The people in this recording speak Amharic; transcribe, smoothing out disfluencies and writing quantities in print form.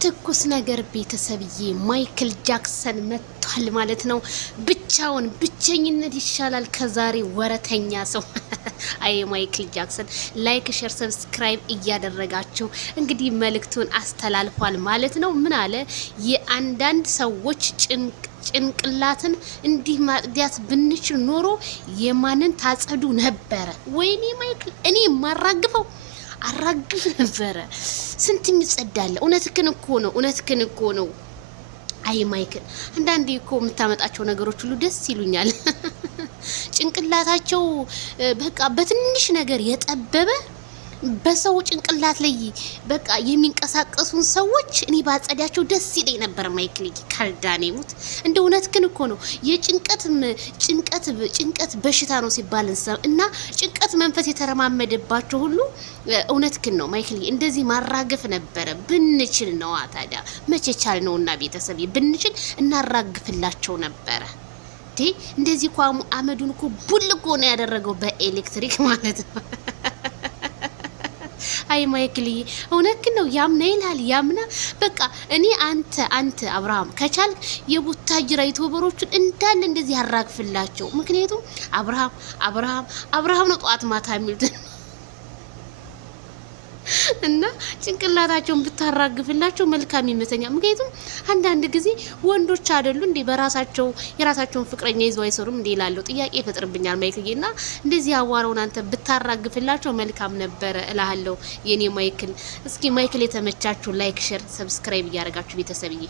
ትኩስ ነገር ቤተሰብዬ ማይክል ጃክሰን መጥቷል ማለት ነው። ብቸኝነት ይሻላል ከዛሬ ወረተኛ ሰው። አይ ማይክል ጃክሰን ላይክ፣ ሼር፣ ሰብስክራይብ እያደረጋችሁ እንግዲህ መልእክቱን አስተላልፏል ማለት ነው። ምን አለ? የአንዳንድ ሰዎች ጭንቅላትን እንዲህ ማጽዳት ብንችል ኖሮ የማንን ታጸዱ ነበረ? ወይኔ ማይክል እኔ ማራግፈው አራግፍ ነበረ። ስንት የሚጸዳለ። እውነትህን እኮ ነው። አይ ማይክል አንዳንዴ እኮ የምታመጣቸው ነገሮች ሁሉ ደስ ይሉኛል። ጭንቅላታቸው በቃ በትንሽ ነገር የጠበበ በሰው ጭንቅላት ላይ በቃ የሚንቀሳቀሱን ሰዎች እኔ ባጸዳቸው ደስ ይለኝ ነበር። ማይክል ካልዳኔሙት እንደ እውነትህን እኮ ነው። ጭንቀት በሽታ ነው ሲባል እና ጭንቀት መንፈስ የተረማመደባቸው ሁሉ እውነትህን ነው ማይክል። እንደዚህ ማራገፍ ነበረ ብንችል ነው። ታዲያ መቼ ቻል ነውና ቤተሰብ ብንችል እናራግፍላቸው ነበረ። እንደዚህ እኮ አመዱን እኮ ቡልጎ ነው ያደረገው በኤሌክትሪክ ማለት ነው። አይ ማይክል እውነትህን ነው። ያምና ይላል ያምና በቃ እኔ አንተ አብርሃም ከቻል የቡታጅራ ዩቲዩበሮችን እንዳለ እንደዚህ ያራግፍላቸው። ምክንያቱም አብርሃም ነው ጧት ማታ የሚሉት እና ጭንቅላታቸውን ብታራግፍላቸው መልካም ይመስለኛል። ምክንያቱም አንዳንድ ጊዜ ወንዶች አይደሉ እንዴ የራሳቸውን ፍቅረኛ ይዘው አይሰሩም እንዴ ይላሉ። ጥያቄ ይፈጥርብኛል ማይክል እና እንደዚህ አዋራውን አንተ ብታራግፍላቸው መልካም ነበረ እላለሁ የኔ ማይክል። እስኪ ማይክል የተመቻችሁ ላይክ፣ ሼር፣ ሰብስክራይብ እያደረጋችሁ ቤተሰብዬ